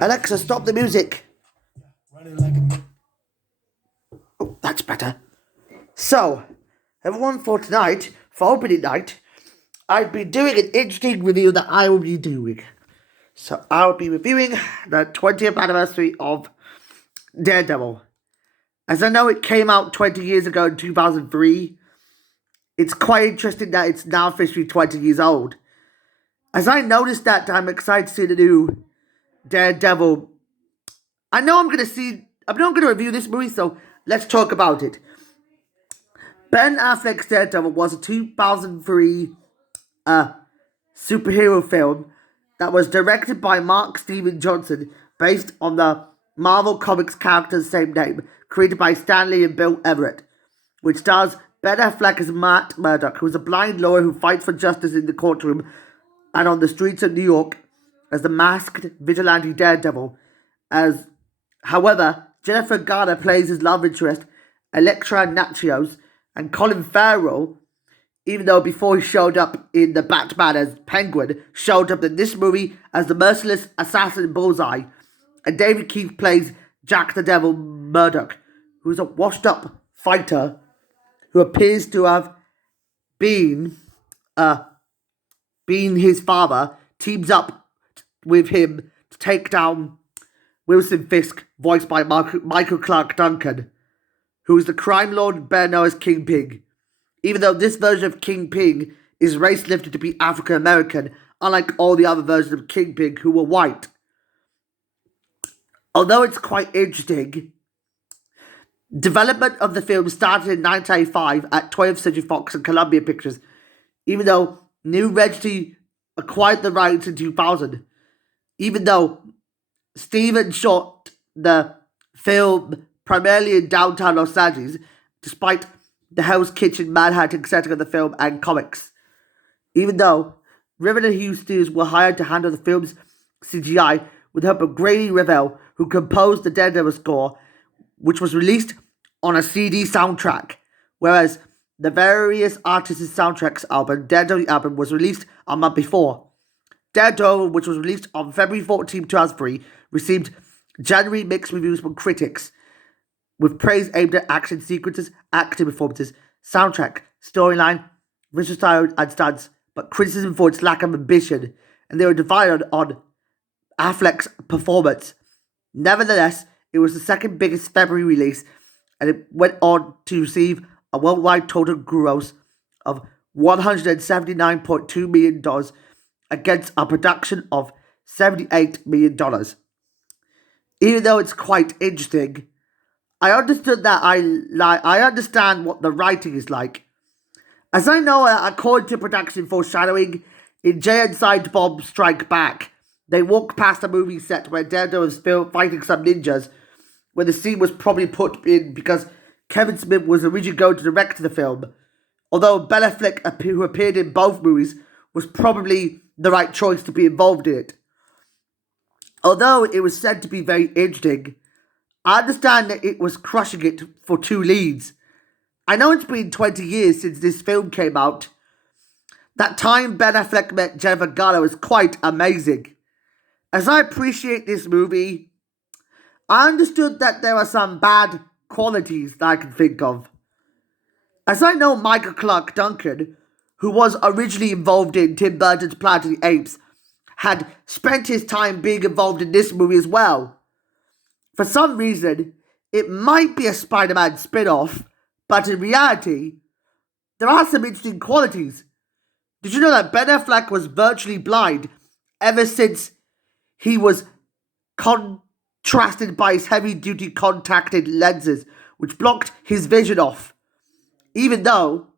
Alexa, stop the music. Oh, that's better. So, everyone, for tonight, for opening night, I'd be doing an interesting review that I will be doing. So, I will be reviewing the 20th anniversary of Daredevil. As I know it came out 20 years ago in 2003, it's quite interesting that it's now officially 20 years old. As I noticed that, I'm excited to see the new Daredevil. I'm not going to review this movie, so let's talk about it. Ben Affleck's Daredevil was a 2003 superhero film that was directed by Mark Steven Johnson, based on the Marvel Comics character's same name, created by Stan Lee and Bill Everett, which stars Ben Affleck as Matt Murdock, who is a blind lawyer who fights for justice in the courtroom and on the streets of New York as the masked vigilante Daredevil. However, Jennifer Garner plays his love interest, Elektra Natchios, and Colin Farrell, even though before he showed up in The Batman as Penguin, showed up in this movie as the merciless assassin Bullseye, and David Keith plays Jack the Devil Murdock, who is a washed-up fighter who appears to have been his father, teams up with him to take down Wilson Fisk, voiced by Michael Clark Duncan, who is the crime lord better known as Kingpin. Even though this version of Kingpin is race lifted to be African American, unlike all the other versions of Kingpin who were white. Although it's quite interesting, development of the film started in 1985 at 20th Century Fox and Columbia Pictures, even though New Regency acquired the rights in 2000. Even though Steven shot the film primarily in downtown Los Angeles, despite the Hell's Kitchen Manhattan setting of the film and comics. Even though Riven and Hughes Studios were hired to handle the film's CGI with the help of Grady Revell, who composed the Daredevil score, which was released on a CD soundtrack, whereas the various artists' soundtracks album, Daredevil album, was released a month before. Daredevil, which was released on February 14, 2003, received January mixed reviews from critics, with praise aimed at action sequences, acting performances, soundtrack, storyline, visual style, and stunts, but criticism for its lack of ambition, and they were divided on Affleck's performance. Nevertheless, it was the second biggest February release, and it went on to receive a worldwide total gross of $179.2 million against a production of $78 million. Even though it's quite interesting, I understand what the writing is like. As I know, according to production foreshadowing, in Jay and Silent Bob Strike Back, they walk past a movie set where Daredevil is fighting some ninjas, where the scene was probably put in because Kevin Smith was originally going to direct the film, although Ben Affleck, who appeared in both movies, was probably the right choice to be involved in it. Although it was said to be very interesting, I understand that it was crushing it for two leads. I know it's been 20 years since this film came out. That time Ben Affleck met Jennifer Garner was quite amazing. As I appreciate this movie, I understood that there are some bad qualities that I can think of. As I know, Michael Clark Duncan, who was originally involved in Tim Burton's Planet of the Apes, had spent his time being involved in this movie as well. For some reason, it might be a Spider-Man spin-off, but in reality, there are some interesting qualities. Did you know that Ben Affleck was virtually blind ever since he was contrasted by his heavy-duty contacted lenses, which blocked his vision off? Even though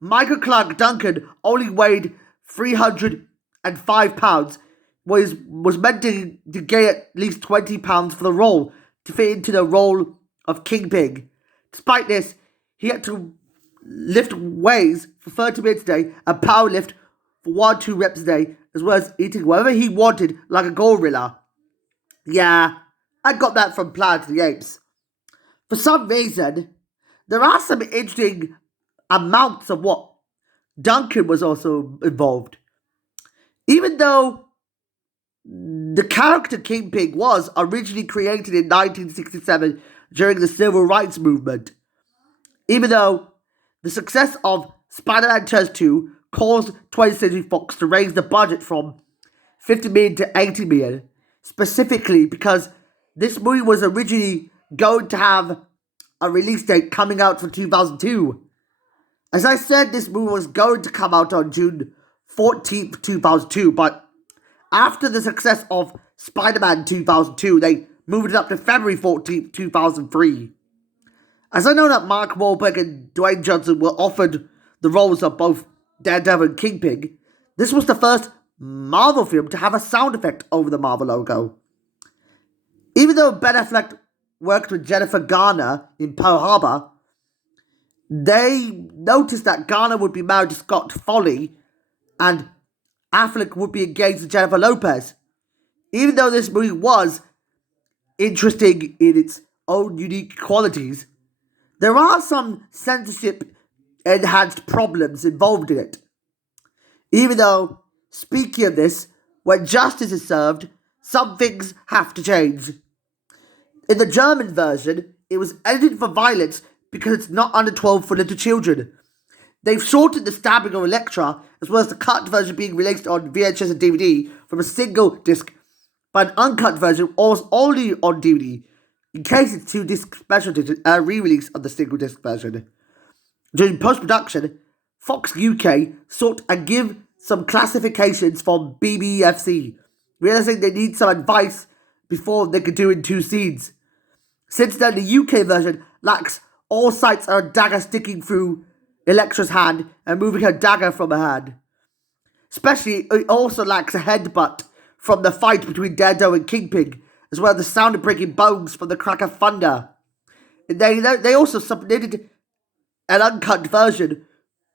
Michael Clark Duncan only weighed 305 pounds, was meant to gain at least 20 pounds for the role to fit into the role of Kingpin. Despite this, he had to lift weights for 30 minutes a day and power lift for 1-2 reps a day, as well as eating whatever he wanted like a gorilla. Yeah, I got that from Planet of the Apes. For some reason, there are some interesting amounts of what Duncan was also involved. Even though The character Kingpin was originally created in 1967 during the Civil Rights Movement, even though the success of Spider-Man Returns 2 caused 20th Century Fox to raise the budget from 50 million to 80 million, specifically because this movie was originally going to have a release date coming out for 2002. As I said, this movie was going to come out on June 14th, 2002, but after the success of Spider-Man 2002, they moved it up to February 14th, 2003. As I know that Mark Wahlberg and Dwayne Johnson were offered the roles of both Daredevil and Kingpin, this was the first Marvel film to have a sound effect over the Marvel logo. Even though Ben Affleck worked with Jennifer Garner in Pearl Harbor, they noticed that Garner would be married to Scott Foley and Affleck would be engaged to Jennifer Lopez. Even though this movie was interesting in its own unique qualities, there are some censorship-enhanced problems involved in it. Even though, speaking of this, when justice is served, some things have to change. In the German version, it was edited for violence because it's not under 12 for little children. They've shortened the stabbing of Elektra, as well as the cut version being released on VHS and DVD from a single disc, but an uncut version was only on DVD, in case it's 2-disc special edition and a re-release of the single disc version. During post-production, Fox UK sought to give some classifications from BBFC, realizing they need some advice before they could do in 2 scenes. Since then, the UK version lacks all sights of a dagger sticking through Elektra's hand and moving her dagger from her hand. Especially, it also lacks a headbutt from the fight between Daredevil and Kingpin, as well as the sound of breaking bones from the crack of thunder. And they also submitted an uncut version,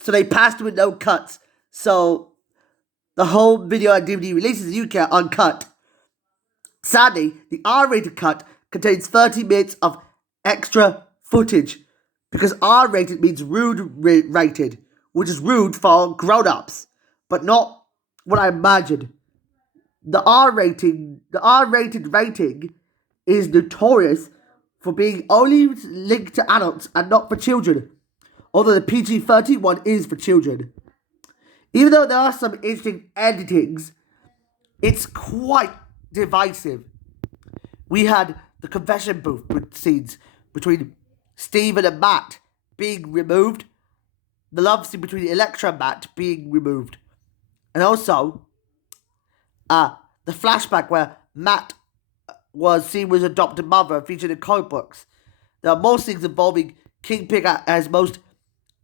so they passed with no cuts. So the whole video and DVD releases in the UK are uncut. Sadly, the R-rated cut contains 30 minutes of extra footage, because R-rated means rude rated, which is rude for grown-ups, but not what I imagined. The R-rated rating is notorious for being only linked to adults and not for children, although the PG-13 one is for children. Even though there are some interesting editings, it's quite divisive. We had the confession booth with scenes between Steven and Matt being removed, the love scene between Elektra and Matt being removed, and also the flashback where Matt was seen with his adopted mother featured in comic books. There are more scenes involving Kingpin at his most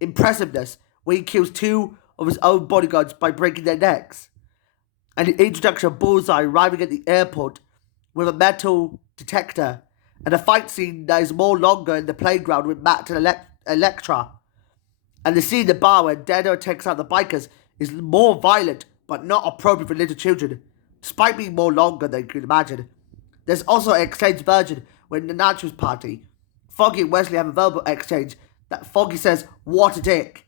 impressiveness, where he kills 2 of his own bodyguards by breaking their necks, and the introduction of Bullseye arriving at the airport with a metal detector, and a fight scene that is more longer in the playground with Matt and Elektra. And the scene in the bar where Daredevil takes out the bikers is more violent, but not appropriate for little children, despite being more longer than you could imagine. There's also an extended version when the Nachos party, Foggy and Wesley have a verbal exchange that Foggy says, "What a dick,"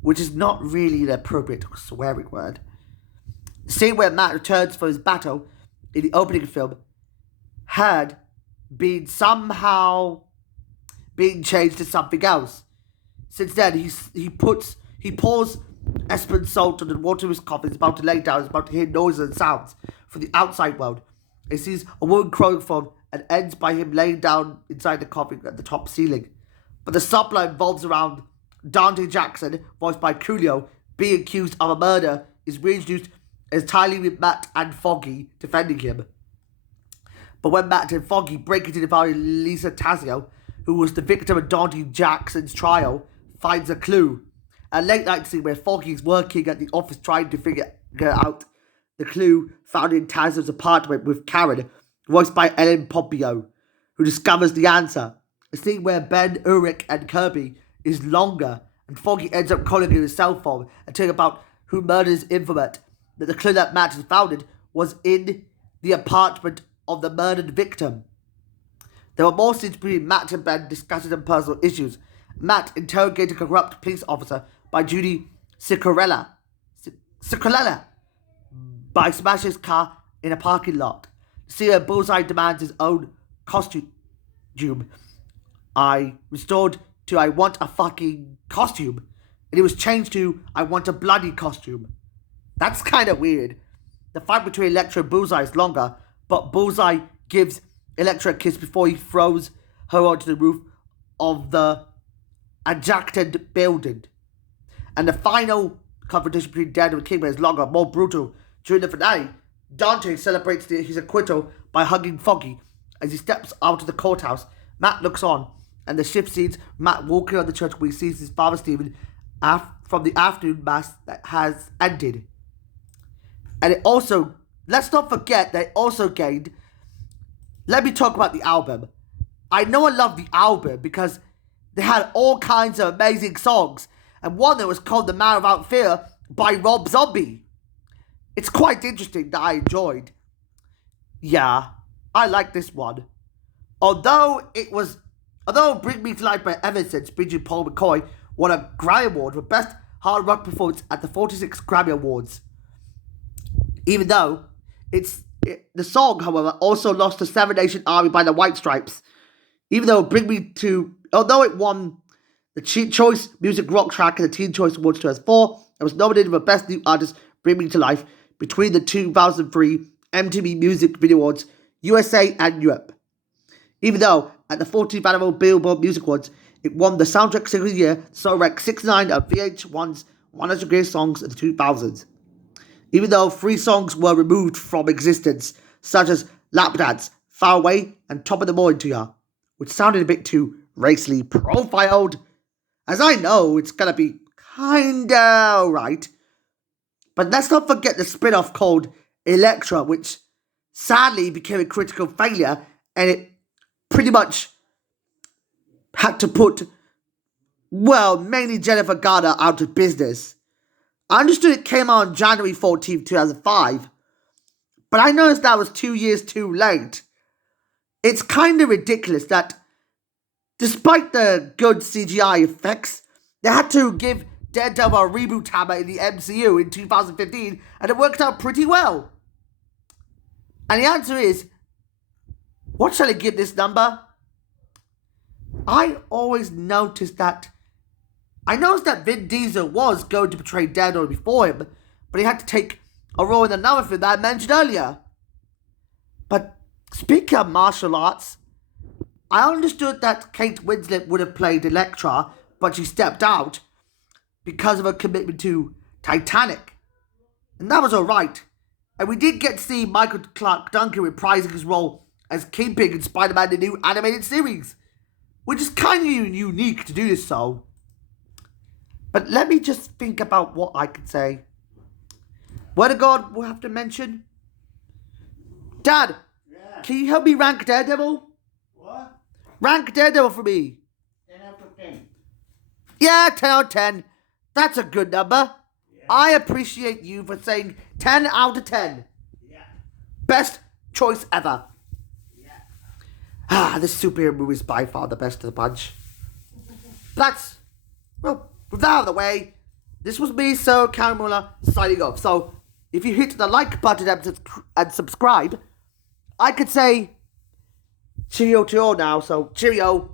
which is not really an appropriate swearing word. The scene where Matt returns for his battle in the opening film had been somehow being changed to something else. Since then, he pours Espen salt on the water of his coffin. He's about to lay down. He's about to hear noises and sounds from the outside world. He sees a woman crowing for him and ends by him laying down inside the coffin at the top ceiling. But the subplot involves around Dante Jackson, voiced by Coolio, being accused of a murder, is reintroduced entirely with Matt and Foggy defending him. But when Matt and Foggy break into the family, Lisa Tazio, who was the victim of Dante Jackson's trial, finds a clue. A late night scene where Foggy is working at the office trying to figure out the clue found in Tazio's apartment with Karen, voiced by Ellen Pompeo, who discovers the answer. A scene where Ben, Ulrich and Kirby is longer, and Foggy ends up calling in his cell phone and telling about who murdered his informant, that the clue that Matt has found was in the apartment of the murdered victim. There were more scenes between Matt and Ben discussing some personal issues. Matt interrogated a corrupt police officer by Judy Ciccarella by smashing his car in a parking lot. To see her, Bullseye demands his own costume. I restored to I want a fucking costume. And it was changed to I want a bloody costume. That's kind of weird. The fight between Elektra and Bullseye is longer, but Bullseye gives Elektra a kiss before he throws her onto the roof of the adjacent building. And the final confrontation between Daredevil and Kingpin is longer, more brutal. During the finale, Dante celebrates his acquittal by hugging Foggy. As he steps out of the courthouse, Matt looks on, and the shift scenes Matt walking on the church where he sees his father Stephen from the afternoon mass that has ended. And it also, let's not forget, they also gained, let me talk about the album. I know I love the album because they had all kinds of amazing songs, and one that was called The Man Without Fear by Rob Zombie. It's quite interesting that I enjoyed. Yeah, I like this one. Although Bring Me to Life by Evanescence featuring Paul McCoy won a Grammy Award for Best Hard Rock Performance at the 46 Grammy Awards. Even though the song, however, also lost to Seven Nation Army by the White Stripes. Although it won the Choice Music Rock Track in the Teen Choice Awards 2004, it was nominated for Best New Artist Bring Me to Life between the 2003 MTV Music Video Awards, USA and Europe. Even though, at the 14th Annual Billboard Music Awards, it won the Soundtrack Single of the Year, so ranked 69 of VH1's 100 Greatest Songs in the 2000s. Even though 3 songs were removed from existence, such as Lap Dance, Far Away, and Top of the Morning to Ya, which sounded a bit too racially profiled, as I know it's gonna be kinda right. But let's not forget the spin-off called Elektra, which sadly became a critical failure, and it pretty much had to put, mainly Jennifer Garner out of business. I understood it came out on January 14th, 2005, but I noticed that was 2 years too late. It's kind of ridiculous that, despite the good CGI effects, they had to give Daredevil a reboot hammer in the MCU in 2015, and it worked out pretty well. And the answer is, what shall I give this number? I noticed that Vin Diesel was going to portray Daredevil before him, but he had to take a role in another film that I mentioned earlier. But speaking of martial arts, I understood that Kate Winslet would have played Elektra, but she stepped out because of her commitment to Titanic. And that was alright. And we did get to see Michael Clarke Duncan reprising his role as Kingpin in Spider-Man the new animated series, which is kind of unique to do this so. But let me just think about what I could say. Word of God we'll have to mention. Dad, can you help me rank Daredevil? What? Rank Daredevil for me. 10 out of 10. Yeah, 10 out of 10. That's a good number. Yeah. I appreciate you for saying 10 out of 10. Yeah. Best choice ever. Yeah. This superhero movie is by far the best of the bunch. With that out of the way, this was me, Sir Caramula, signing off. So, if you hit the like button and subscribe, I could say cheerio to all now. So, cheerio.